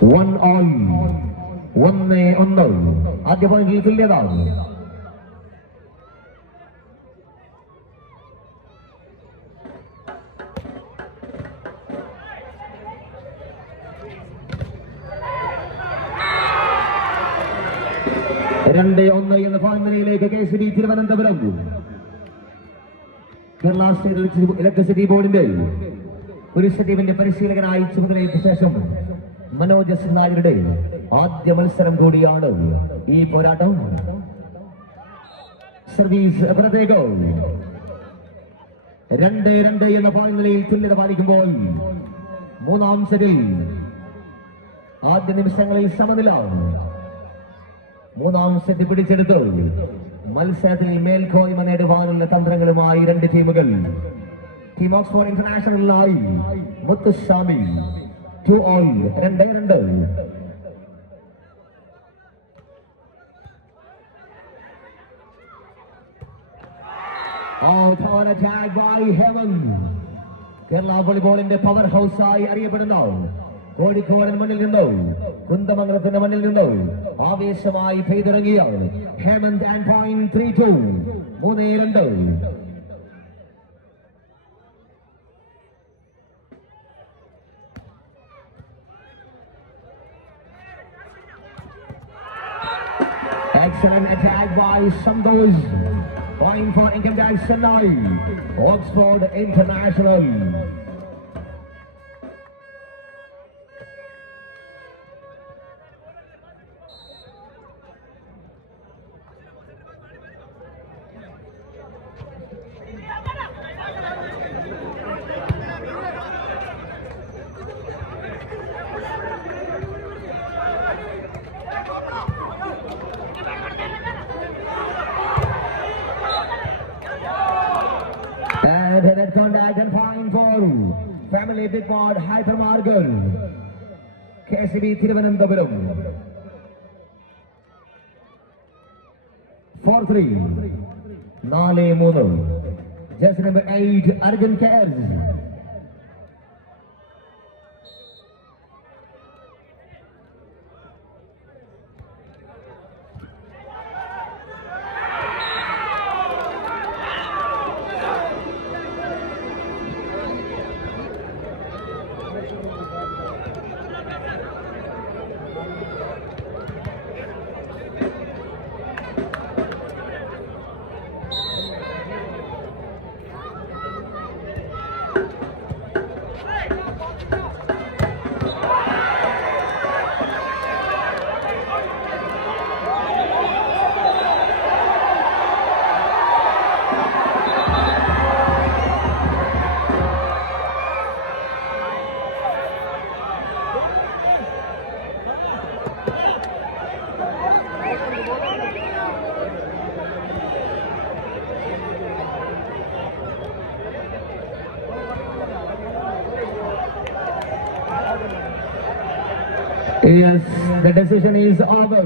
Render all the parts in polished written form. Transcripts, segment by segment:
1-1. 1-1. ആദ്യ പോയിന്റിൽ തുല്യതാണ്. രണ്ട് 1 എന്ന ഫൈനലിലേക്ക് KCB Thiruvananthapuram. Kerala state electricity ബോർഡിന്റെ പുരുഷ ടീമിന്റെ പരിശീലകനായി ചുമതലയേറ്റ ശേഷം മനോജ് എസ് നായരുടെ ആദ്യ മത്സരം കൂടിയാണ് ഈ പോരാട്ടം. സർവീസ് പുറത്തേക്ക്. 2-2 എന്ന ഫൈനലിൽ തുല്യത പാലിക്കുമ്പോൾ മൂന്നാം സെറ്റിൽ ആദ്യ നിമിഷങ്ങളിൽ സമനില. മൂന്നാം സെറ്റ് പിടിച്ചെടുത്തു. മത്സരത്തിൽ മേൽക്കോയ്മ നേടുവാനുള്ള തന്ത്രങ്ങളുമായി രണ്ട് ടീമുകൾ. ടീം ഓക്സ്ഫോർഡ് ഇന്റർനാഷണലിനായി Muthuswamy 2-2. 2-2. On attack by Heaven. Kerala വോളിബോളിന്റെ പവർ ഹൗസായി അറിയപ്പെടുന്നു കോഴിക്കോടൻ മണ്ണിൽ നിന്നോ കുന്തമംഗലത്തിന്റെ മണ്ണിൽ നിന്നോ ആവേശമായി പെയ്തിറങ്ങിയ Hemanth and point 3-2. 3-2. Excellent attack by Santosh. Point for Income Tax Chennai. Oxford International. And net contact and point for Family Big Board Hypermarket. KCB Thiruvananthapuram. 4-3. 4-3. Just number 8, Arjun Kers. Yes, the decision is over.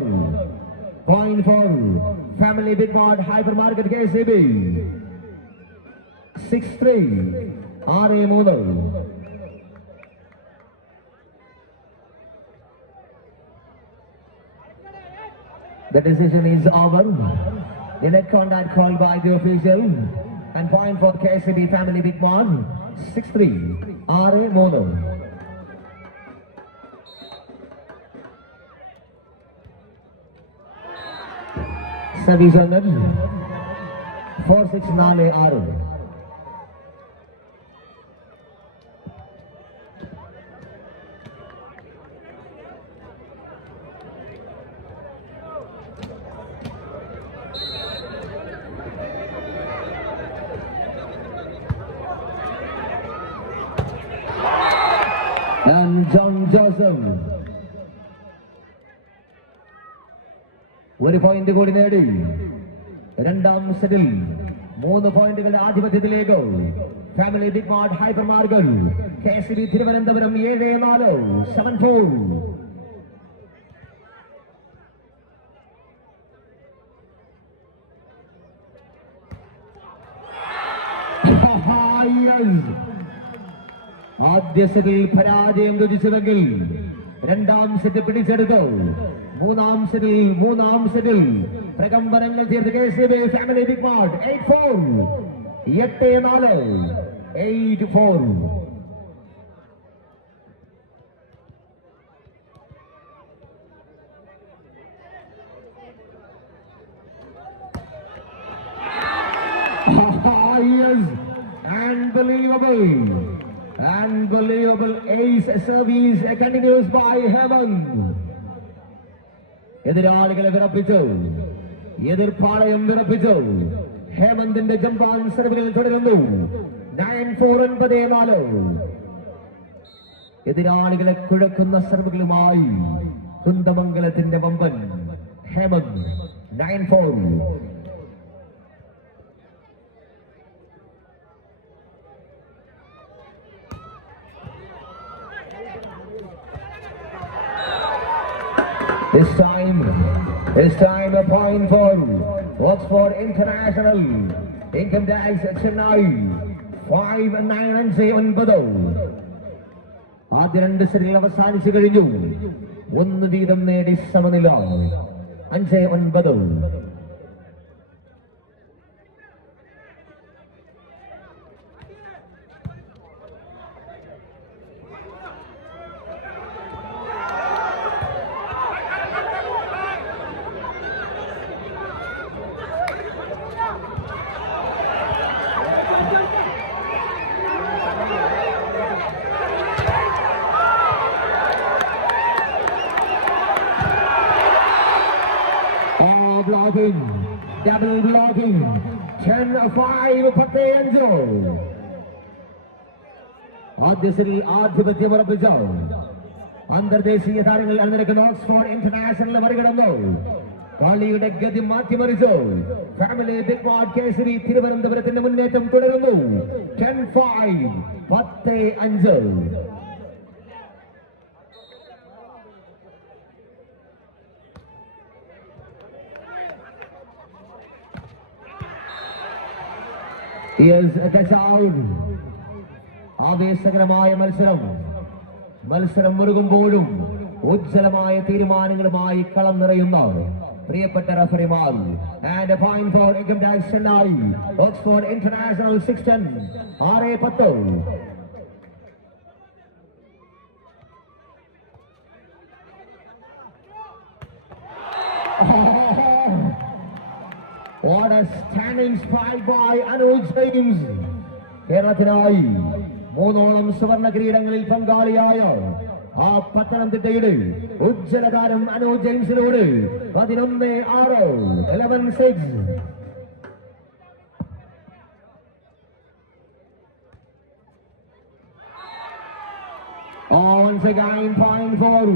Point for Family Big Board Hypermarket KCB. 6-3. 6-3. The decision is over. The net contact called by the official. And point for KCB Family Big Board. 6-3. 6-3. Service under 4-6-4-6. And John Joseph. ഒരു point കൂടി നേടി രണ്ടാം സെറ്റിൽ 3 പോയിന്റുകളുടെ ആധിപത്യത്തിലേക്ക് family big mart hyper market KCB Thiruvananthapuram 7-4. 7-4. ആദ്യ സെറ്റിൽ പരാജയം രുചിച്ചതെങ്കിൽ രണ്ടാം സെറ്റ് പിടിച്ചെടുത്തു. മൂന്നാം സെറ്റിൽ പ്രകമ്പനങ്ങൾ തീർത്ത് KCB Family big Mart 8-4 8-4. Yes, unbelievable ace service continues by Heaven. എതിരാളികളെ വിറപ്പിച്ചു, എതിർപ്പാളയം വിറപ്പിച്ചു. ഹേമന്തിന്റെ ജമ്പാൻ സെർവുകൾ തുടരുന്നു. 9-4 എതിരാളികളെ കുഴക്കുന്ന സെർവുകളുമായി കുന്തമംഗലത്തിന്റെ വമ്പൻ Hemant 9-4. This time a point for Oxford International. Income tax Chennai 5-9 ആദ്യ രണ്ട് സെറ്റുകൾ അവസാനിച്ചു കഴിഞ്ഞു. ഒന്ന് വീതം നേടി സമനില 5-9. Double blocking 10-5 ആദ്യത്തിൽ ആധിപത്യം ഉറപ്പിച്ച അന്തർദേശീയ താരങ്ങൾ അണിനിരക്കുന്ന ഓക്സ്ഫോർഡ് ഇന്റർനാഷണൽ മറികടന്നു. കളിയുടെ ഗതി മാറ്റിമറിച്ചു. ഫാമിലി ബിഗ് മാർട്ട് KCB തിരുവനന്തപുരത്തിന്റെ മുന്നേറ്റം തുടരുന്നു. 10-5. ആവേശകരമായ മത്സരം മുറുകുമ്പോഴും ഉജ്ജ്വലമായ തീരുമാനങ്ങളുമായി കളം നിറയുന്ന പ്രിയപ്പെട്ട റഫറിമാർ. And point for income tax Chennai Oxford International 6-10 6-10. What a standing strike by Anuj James. കേരളത്തിനായി 3 സുവർണ കിരീടങ്ങളിൽ പങ്കാളിയായ ആ പത്തനംതിട്ടയുടെ ഉജ്ജ്വല താരം Anuj ജെയിംസിനോട് 11-6 11-6. Once again point for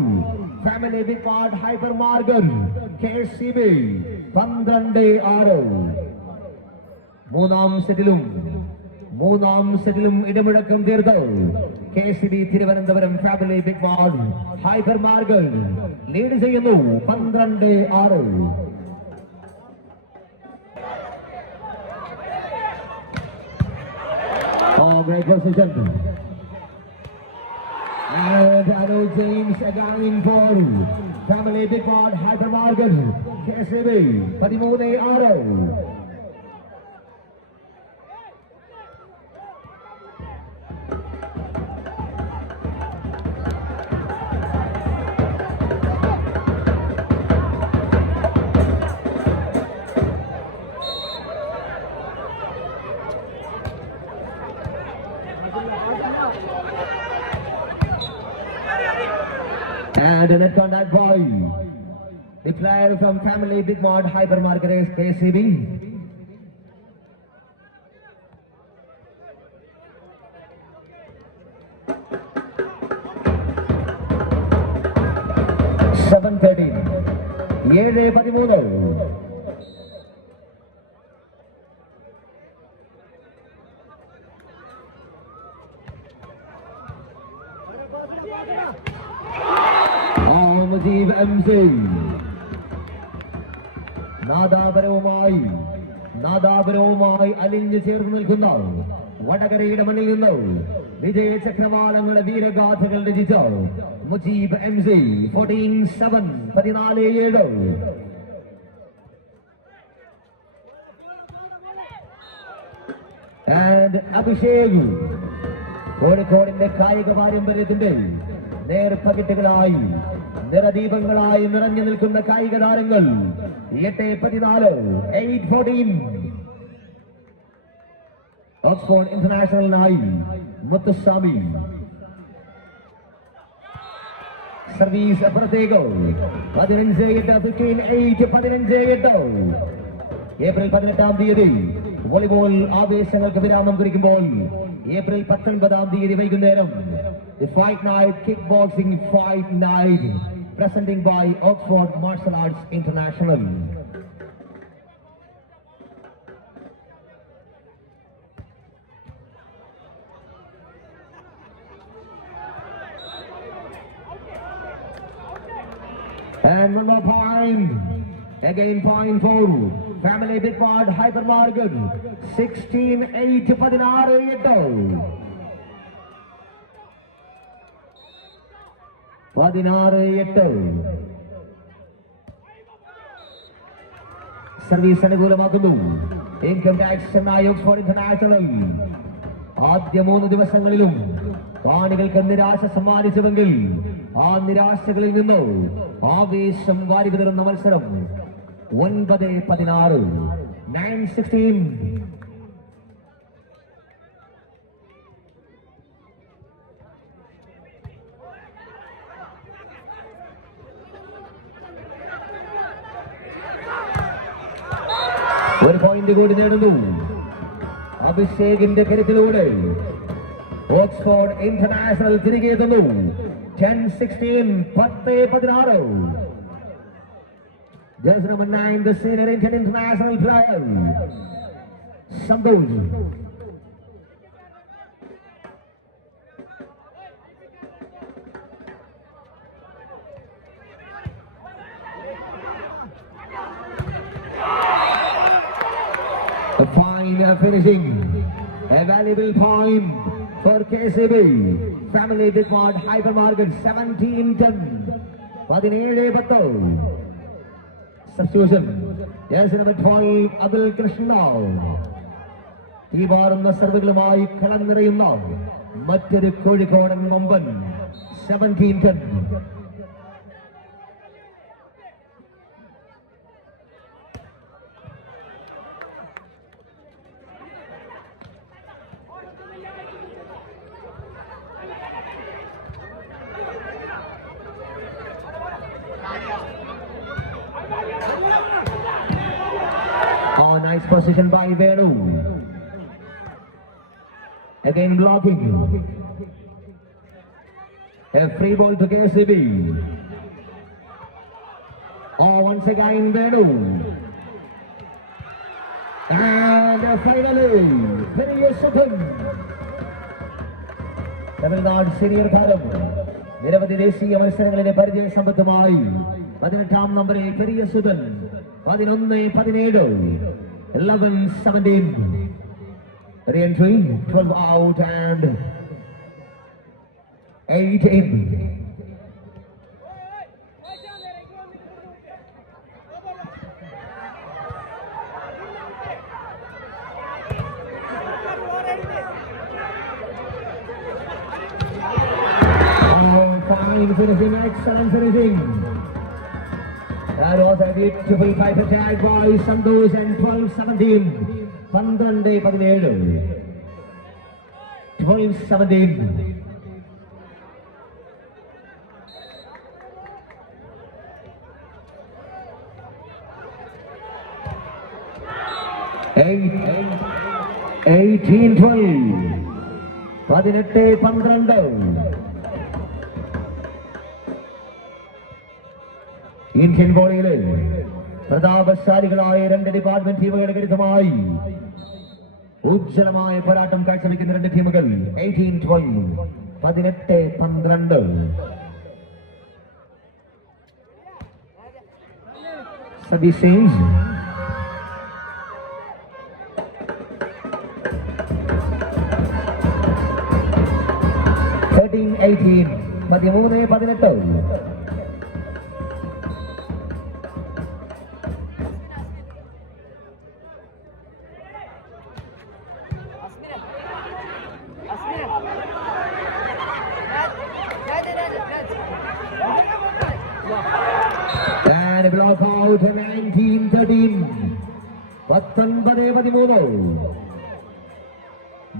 Family Big Mart Hypermarket KCB 12-6. മൂന്നാം സെറ്റിലും ഇടമുഴക്കം തീർത്ത് KCB Thiruvananthapuram Family big Mart Hypermarket lead ചെയ്യുന്നു 12-6. Great position. And Anuj James again for Family Big Mart Hypermarket KCB 13-6. And a net contact by the player from Family Big Mart Hypermarket KCB. $7-13 7-13. Mujeeb MC നാദാപരവുമായി അലിഞ്ഞു ചേർന്ന് നിൽക്കുന്ന വടകരയുടെ മണ്ണിൽ നിന്ന് വിജയചക്രവാളങ്ങളുടെ വീരഗാഥകൾ രചിച്ച Mujeeb MC 14-7 14-7. And Abhishek കോഴിക്കോടിന്റെ കായിക പാരമ്പര്യത്തിന്റെ നേർപ്പകിട്ടുകളായി നിറദീപങ്ങളായി നിറഞ്ഞു നിൽക്കുന്ന കായിക താരങ്ങൾ 8-14 8-14. ഓക്സ്ഫോർഡ് ഇന്റർനാഷണലിനായി മുത്തുസ്വാമി സർവീസ് അപ്പുറത്തേക്ക് 15-8 15-8. ഏപ്രിൽ 18-ാം തീയതി വോളിബോൾ ആവേശങ്ങൾക്ക് വിരാമം കുറിക്കുമ്പോൾ ഏപ്രിൽ 19-ാം തീയതി വൈകുന്നേരം The Fight Night Kickboxing Fight Night presenting by Oxford Martial Arts International. And one more point. Again point for Family Bitmart Hypermarket 16-8 16-8. 16-8. Service അനുകൂലമാക്കുന്നു ഇൻകം ടാക്സ് ഓക്സ്ഫോർഡ് ഇന്റർനാഷണൽ. ആദ്യ 3 ദിവസങ്ങളിലും കാണികൾക്ക് നിരാശ സമ്മാനിച്ചുവെങ്കിൽ ആ നിരാശകളിൽ നിന്നോ ആവേശം വാരി വിതറുന്ന മത്സരം 9-16 9-16. ഒരു പോയിന്റ് കൂടി നേടുന്നു അഭിഷേകിന്റെ കരുത്തിലൂടെ. ഓക്സ്ഫോർഡ് ഇന്റർനാഷണൽ തിരികെ എത്തുന്നു 10-16 10-16. Jersey number 9, the senior Indian international player Samboj. A fine finishing, a valuable point for KCB. Family Bitmart Hypermarket 17-10 17-10. Substitution. Jersey number 12, Abdul Krishna. തീവാറുന്ന സർവ്വകളുമായി കളം നിറയുന്ന മറ്റൊരു കോഴിക്കോടൻ കൊമ്പൻ 17-10. Nice position by Venu. Again blocking. A free ball to KCB. Once again Venu. And finally, Periyasudan. Tamil Nadu senior താരം നിരവധി ദേശീയ മത്സരങ്ങളിലെ പരിചയ സമ്പത്തുമായി 18-ാം നമ്പറിൽ പെരിയസുധൻ 11-17 11-17. Re-entry 12 out and 8 in. Fine finishing, excellent finishing. That was a beautiful fight attack by Santosh and 12-17 12-17 12-17. Eighteen 12 18-12. Indian വോളിയിലെ പ്രതാപശാലികളായ 2 department ടീമുകളുടെ കരുത്തുമായി ഉജ്ജ്വലമായ പോരാട്ടം കാഴ്ചവെക്കുന്ന 2 ടീമുകൾ 18-12 18-12. Service 17-18. 13-18. And block out 19-13. 19-13.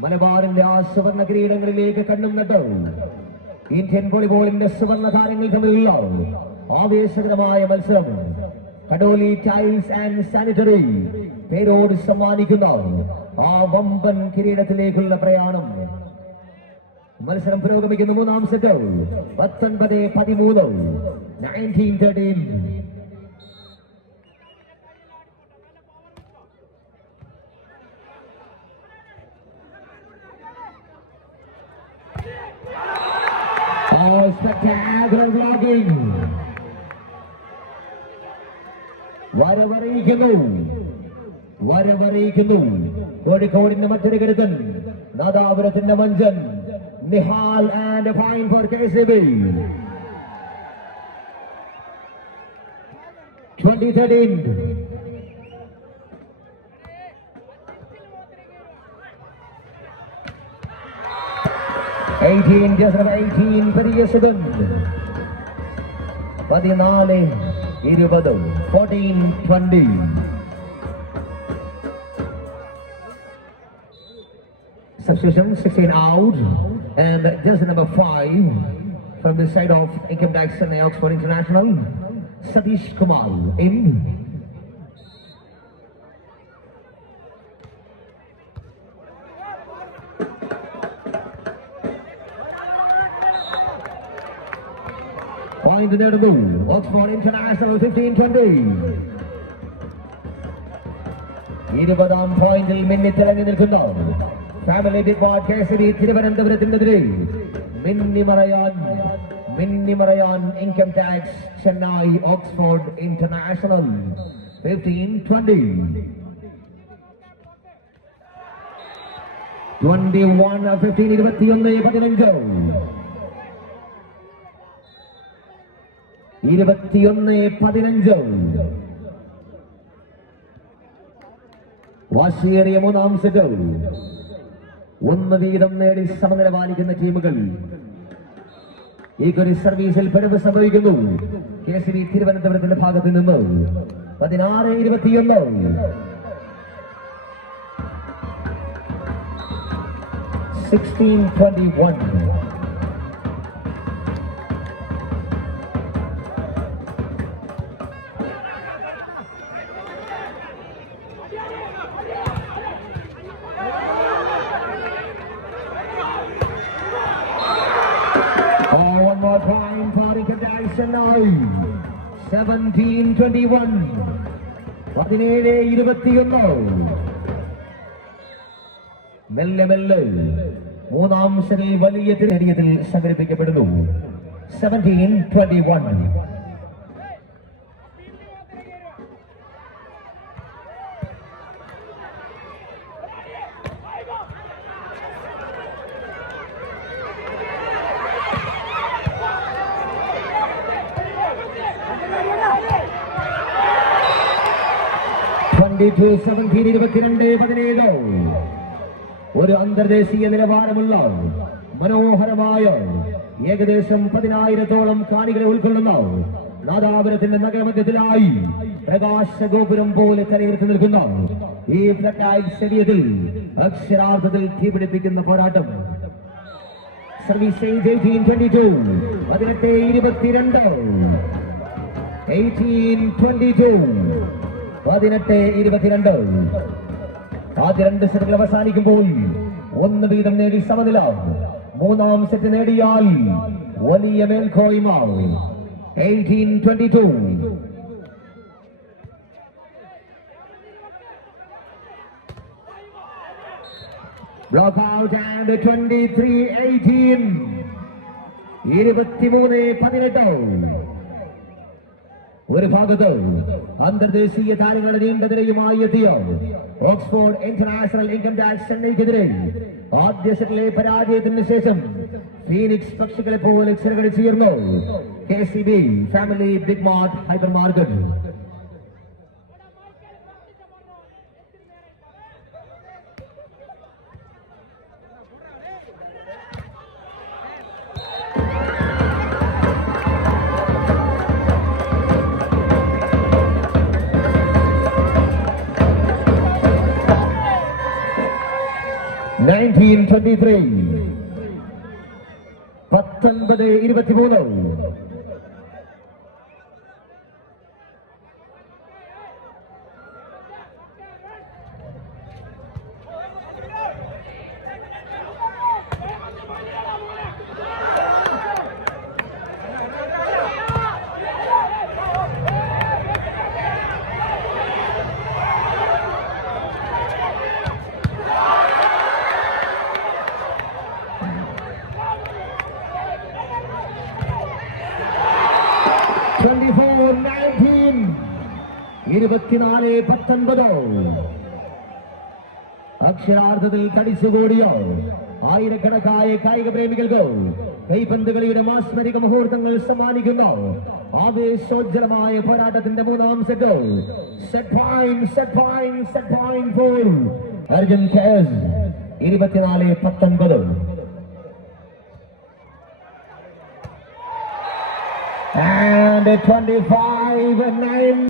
മലബാറിന്റെ ആ സുവർണ കിരീടങ്ങളിലേക്ക് കണ്ണും നട്ടു ഇന്ത്യൻ വോളിബോളിന്റെ സുവർണ താരങ്ങൾ തമ്മിലുള്ള ആവേശകരമായ മത്സരം കഡോലി ടൈൽസ് ആൻഡ് സാനിറ്ററി പേരോട് സമ്മാനിക്കുന്ന ആ വമ്പൻ കിരീടത്തിലേക്കുള്ള പ്രയാണം. മത്സരം പുരോഗമിക്കുന്ന മൂന്നാം സെറ്റ് 19-13. 19-13. Oh, spectacular blocking. വരവറിയിക്കുന്നു കോഴിക്കോടിന്റെ മറ്റൊരു കരുതൻ നാദാപുരത്തിന്റെ മഞ്ചൻ Nihal and fine for KCB. 20-13. just 18 Periyasudan 14-20. 14-20. Substitution 16 out and just number 5 from the side of Income Tax and Oxford International, Satish Kumar in. Point നേടുന്നു Oxford International 15-20. 20ാം പോയിന്റിൽ മിന്നിത്തിളങ്ങി നിൽക്കുന്നു ഫാമിലി ബിഗ് ബാഡ് KCB തിരുവനന്തപുരത്തിനെതിരെ മിന്നിമറയാൻ income tax Chennai Oxford International 15-20. 21-15. 21-15. വാശിയേറിയ മൂന്നാം set. ഒന്ന് വീതം നേടി സമനില പാലിക്കുന്ന ടീമുകൾ. ഈ ഒരു സർവീസിൽ പിഴവ് സംഭവിക്കുന്നു KCB തിരുവനന്തപുരത്തിന്റെ ഭാഗത്ത് നിന്ന്. 16-21. 16-21. One more time for Income Tax Chennai. 17-21. 17-21. മെല്ലെ മൂന്നാം സെറ്റിൽ വലിയ തിരഞ്ഞെടുപ്പിൽ സംഘടിപ്പിക്കപ്പെടുന്നു. 17-21. ഒരു അന്തർദേശീയ നിലവാരമുള്ള മനോഹരമായ ഏകദേശം 10,000-ഓളം കാണികളെ ഉൾക്കൊള്ളുന്ന നാദാപുരത്തിന്റെ നഗരമധ്യത്തിലായി പ്രകാശഗോപുരം പോലെ തലയുയർത്തി നിൽക്കുന്ന ഈ ഫ്ലഡ് സ്റ്റേഡിയത്തിൽ അക്ഷരാർത്ഥത്തിൽ തീപിടിപ്പിക്കുന്ന പോരാട്ടം. സർവീസ് 18-22. 18-22. 18-22. 18-22. ആദ്യ രണ്ട് സെറ്റുകൾ അവസാനിക്കുമ്പോൾ ഒന്ന് വീതം നേടി സമനില. മൂന്നാം സെറ്റ് നേടിയാൽ വലിയ മേൽക്കോയ്മ. 18-22. Block out and 23-18. 23-18. ഒരു ഭാഗത്ത് അന്തർദേശീയ താരങ്ങളുടെ നീണ്ടതിരയുമായി എത്തിയ ഓക്സ്ഫോർഡ് ഇന്റർനാഷണൽ ഇൻകം ടാക്സ് ചെന്നൈക്കെതിരെ ആദ്യ സെറ്റിലെ പരാജയത്തിന് ശേഷം ഫീനിക്സ് പക്ഷികളെ പോലെ ചിറകടിച്ചുയർന്നു KCB Family big mart hyper Market. (19-23) 19-23. അക്ഷരാർത്ഥത്തിൽ തടിച്ചുകൂടിയോ ആയിരക്കണക്കായ കായിക പ്രേമികൾക്ക് കൈപന്തുകളിയുടെ മാസ്മരിക മുഹൂർത്തങ്ങൾ സമ്മാനിക്കുന്നു ആവേശോജ്ജലമായ പോരാട്ടത്തിന്റെ മൂന്നാം സെറ്റ്. അർജുൻ KS 24-19. And 25-9.